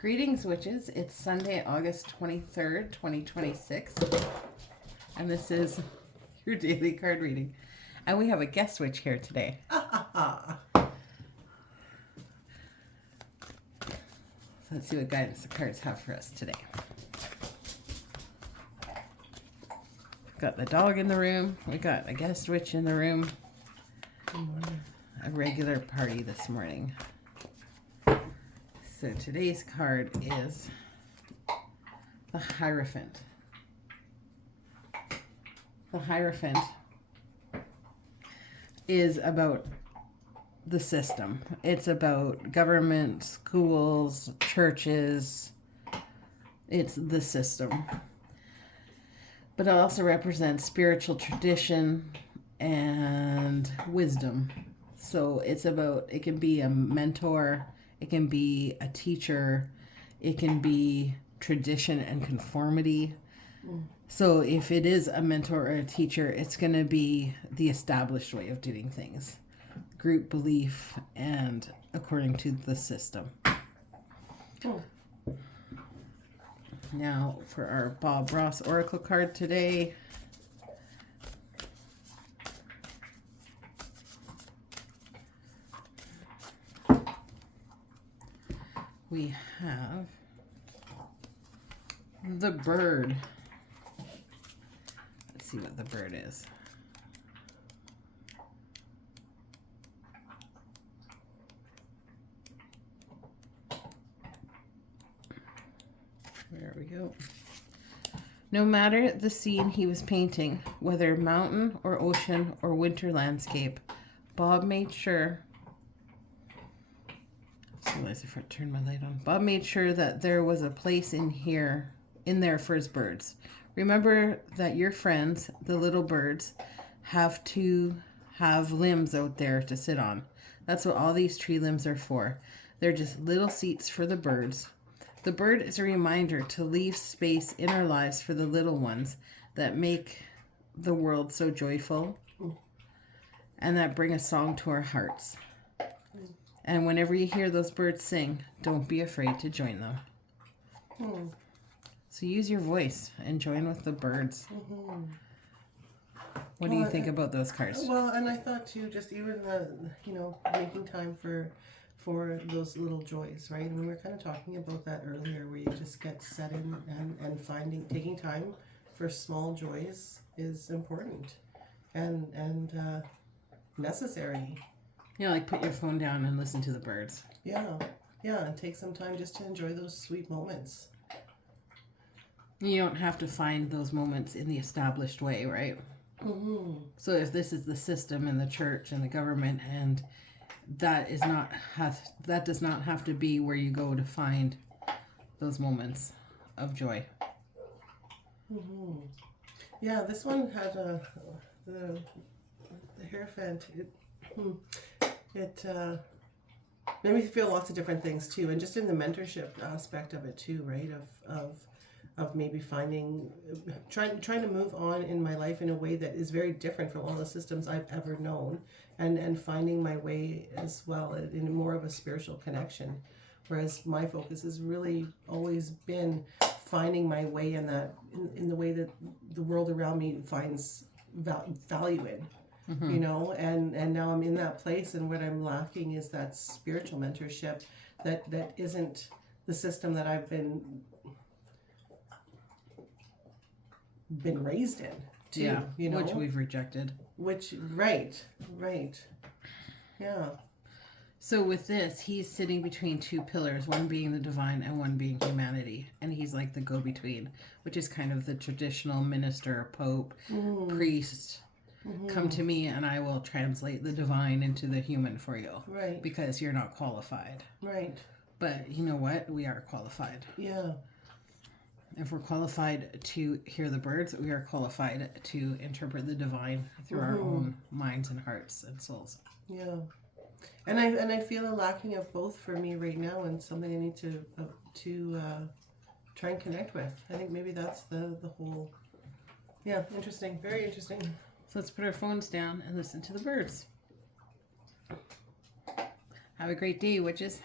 Greetings, witches. It's Sunday, August 23rd, 2026. And this is your daily card reading. And we have a guest witch here today. Let's see what guidance the cards have for us today. Got the dog in the room. We got a guest witch in the room. A regular party this morning. So today's card is the Hierophant. The Hierophant is about the system. It's about government, schools, churches. It's the system. But it also represents spiritual tradition and wisdom. So it's about, it can be a mentor, it can be a teacher, it can be tradition and conformity. So if it is a mentor or a teacher, it's going to be the established way of doing things. Group belief and according to the system. Now for our Bob Ross Oracle card today. We have the bird. Let's see what the bird is. There we go. No matter the scene he was painting, whether mountain or ocean or winter landscape, Bob made sure if I turn my light on. Bob made sure that there was a place in there for his birds. Remember that your friends, the little birds, have to have limbs out there to sit on. That's what all these tree limbs are for. They're just little seats for the birds. The bird is a reminder to leave space in our lives for the little ones that make the world so joyful and that bring a song to our hearts. And whenever you hear those birds sing, don't be afraid to join them. So use your voice and join with the birds. What do you think about those cards? Well, and I thought too, just even making time for those little joys, right? And we were kind of talking about that earlier, where you just get set in and taking time for small joys is important and necessary. Like put your phone down and listen to the birds. Yeah, and take some time just to enjoy those sweet moments. You don't have to find those moments in the established way, right? So if this is the system and the church and the government, and that does not have to be where you go to find those moments of joy. Yeah, this one had the Hierophant. It made me feel lots of different things too, and just in the mentorship aspect of it too, right? Of maybe trying to move on in my life in a way that is very different from all the systems I've ever known, and finding my way as well in more of a spiritual connection. Whereas my focus has really always been finding my way in the way that the world around me finds value in. And now I'm in that place, and what I'm lacking is that spiritual mentorship that isn't the system that I've been raised in too, which we've rejected. Right. Yeah. So with this, he's sitting between two pillars, one being the divine and one being humanity, and he's like the go-between, which is kind of the traditional minister, pope, priest. Come to me and I will translate the divine into the human for you. Right. Because you're not qualified. Right. But you know what? We are qualified. Yeah. If we're qualified to hear the birds, we are qualified to interpret the divine through our own minds and hearts and souls. Yeah. And I feel a lacking of both for me right now, and something I need to try and connect with. I think maybe that's the whole. Yeah, interesting. Very interesting. So let's put our phones down and listen to the birds. Have a great day, witches.